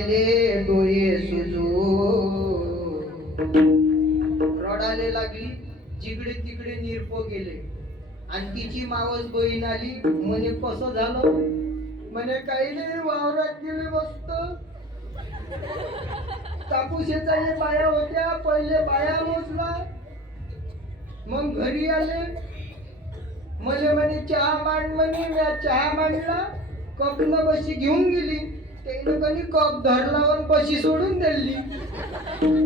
गेले डोळे सुजू रडाले लागली जिकडे तिकडे निरपो गेले. आणि तिची मावस बहीण आली म्हणे कसं झालं? म्हणे काही नाही वावरात गेले मस्त. कापूसेचा हे बाया होत्या पहिले बाया मोजला. मग घरी आले. मले म्हणे चहा मांड म्हणे. चहा मांडला कपन बशी घेऊन गेली. त्यानं कप धरला वर पशी सोडून दिली.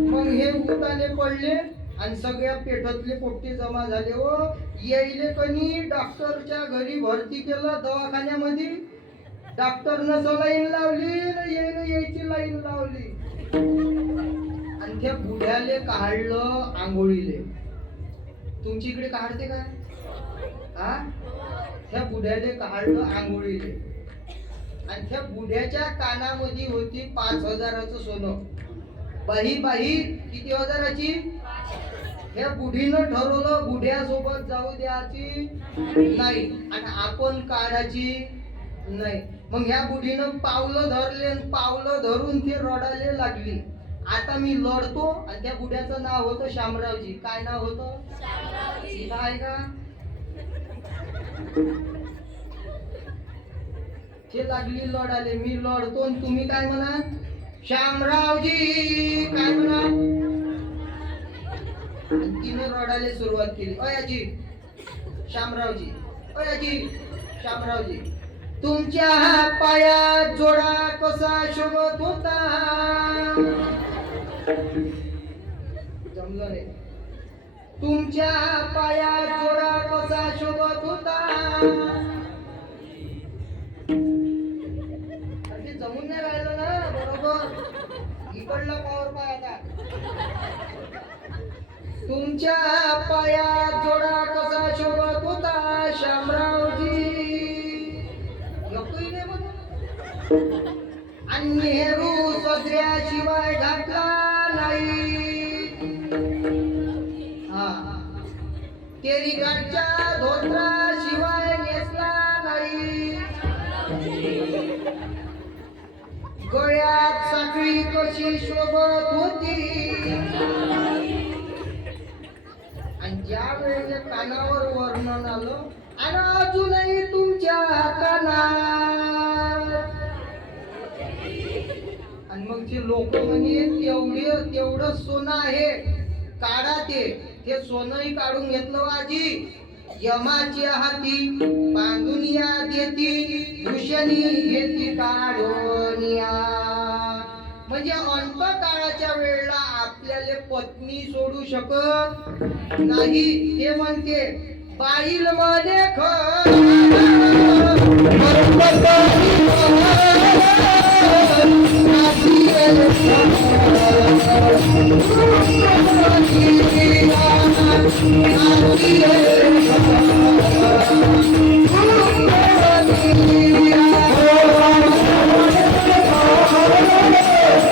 मग हे उताने पडले आणि सगळ्या पेठातले पोट्टे जमा झाले. व हो, यायले कनी डॉक्टरच्या घरी भरती केलं दवाखान्यामध्ये. डॉक्टरनं सलाईन लावली येईन यायची लाईन लावली. आणि त्या बुढ्याले काढलं आंघोळीले. तुमची इकडे काढते का हा? त्या बुढ्याले काढलं आंघोळीले. आणि त्या बुढ्याच्या कानामध्ये होती पाच हजाराचं सोनं. बाही बाही किती हजाराची? ह्या बुढीनं ठरवलं बुढ्यासोबत जाऊ द्यायची नाही आणि आपण काढायची नाही. मग ह्या बुढीनं पावलं धरले आणि पावलं धरून ते रडायला लागली. आता मी लढतो आणि त्या बुढ्याचं नाव होतं शामरावजी. काय नाव होतं? काय का? ते लागली लढाले मी लढतो आणि तुम्ही काय म्हणा श्यामरावजी काय म्हणा तिने रडायला सुरुवात केली. अयाजी श्यामरावजी अयाजी श्यामरावजी. तुमच्या पायात जोडा कसा शोभत होता? जमलं नाही. तुमच्या पायात जोडा कसा शोभत होता? बरोबर इकडला पावर पाय आता. तुमच्या पायात जोडा कसा शोभत होता शामरावजी? एकही आणि नेहरू सदऱ्याशिवाय घातला नाही. हा. तेरीगडच्या धोत्राशिवाय कशी शोभत होती आणि ज्या वेळेला कानावर वर्णन आलं आणि अजूनही तुमच्या कानात. आणि मग ते लोक म्हणजे तेवढे तेवढं सोनं आहे काढा ते. ते सोनंही काढून घेतलं आजी. यमाची हाती बांधून या देती भूषणी घेती काढून या. म्हणजे अल्प काळाच्या वेळेला आपल्याला पत्नी सोडू शकत नाही. हे म्हणते बाईल मध्ये खी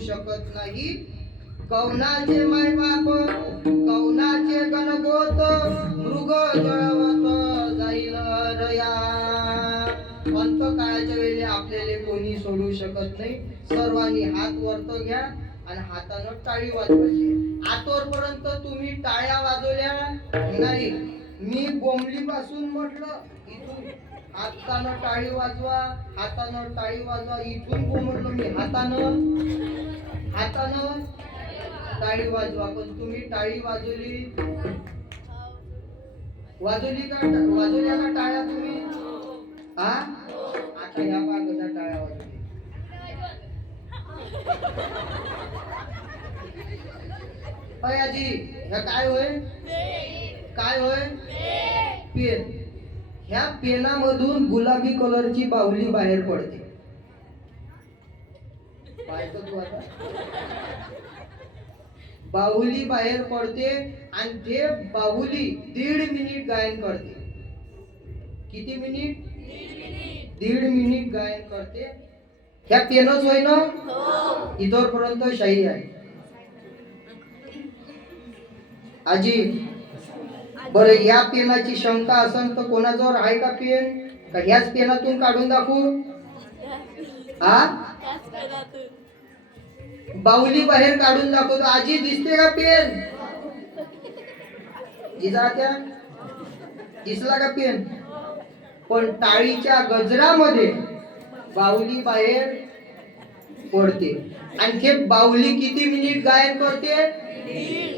शकत नाही. कौनाचे मायबाप कौनाचे गणगोत मृग जळवत जाईल रया. अंत काळाच्या वेळी आपल्याला कोणी सोडू शकत नाही. सर्वांनी हात वरत घ्या आणि हातानं टाळी वाजवायची. आतोरपर्यंत तुम्ही टाळ्या वाजवल्या. नाही मी बोंबली पासून म्हटलं इथून हातानं टाळी वाजवा हातानं टाळी वाजवा. इथून बोंबलं मी हातानं. हातानं टाळी वाजवा पण तुम्ही टाळी वाजवली. वाजवली का? वाजवल्या का टाळ्या तुम्ही? हा आता ह्या पागचा टाळ्या वाजवली. अयाजी ह्या काय होय? काय होय? पेन. ह्या पेनामधून गुलाबी कलरची बाहुली बाहेर पडते. बाहुली बाहेर पडते आणि ते बाहुली दीड मिनिट गायन करते. किती मिनिट? दीड मिनिट गायन करते. ह्या पेनच होय ना? इथपर्यंत शाही आहे. आजी बरं या पेनाची शंका असेल तर कोणाजवळ आहे का पेन? का ह्याच पेनातून काढून दाखवू? हा? बाहुली बाहेर काढून दाखवतो आजी दिसते का पेन? जिजात्या त्या? दिसला का पेन? पण टाळीच्या गजरामध्ये बाहुली बाहेर पडते. आणि ते बाहुली किती मिनिट गायन करते?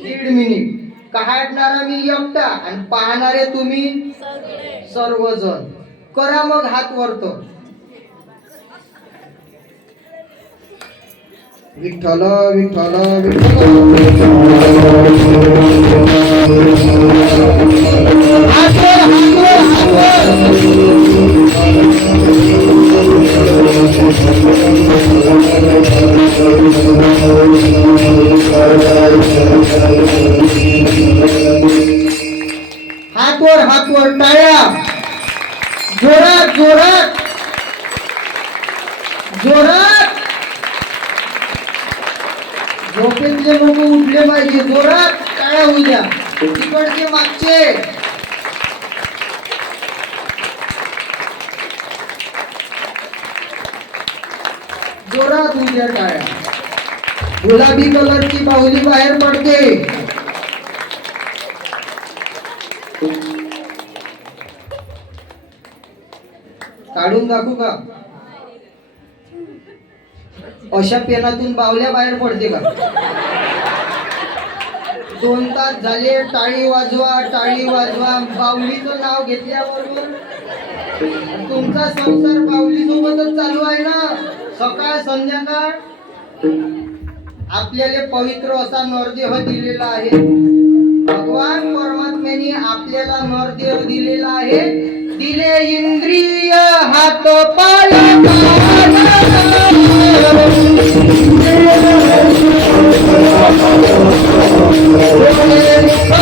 दीड मिनिट. काढणारा मी एकटा आणि पाहणारे तुम्ही सर्वजण. करा मग हात वरतो विठ्ठल विठ्ठल विठ्ठल. हात वर हात वर टाळ्या. जोरात जोरात. जोरात. झोपेतले लोक उठले पाहिजे. जोरात टाळ्या होऊ द्या. तिकडचे मागचे. जोरात होऊ द्या टाळ्या. गुलाबी कलरची बाहुली बाहेर पडते. काढून दाखवू का? अशा पेनातून बावल्या बाहेर पडते का? दोन तास झाले टाळी वाजवा टाळी वाजवा. बावलीचं नाव घेतल्याबरोबर तुमचा संसार बावली सोबतच चालू आहे ना? सकाळ संध्याकाळ? आपल्याला पवित्र असा नरदेह दिलेला आहे. भगवान परमात्म्याने आपल्याला नरदेह दिलेला आहे. दिले हात पाय कान.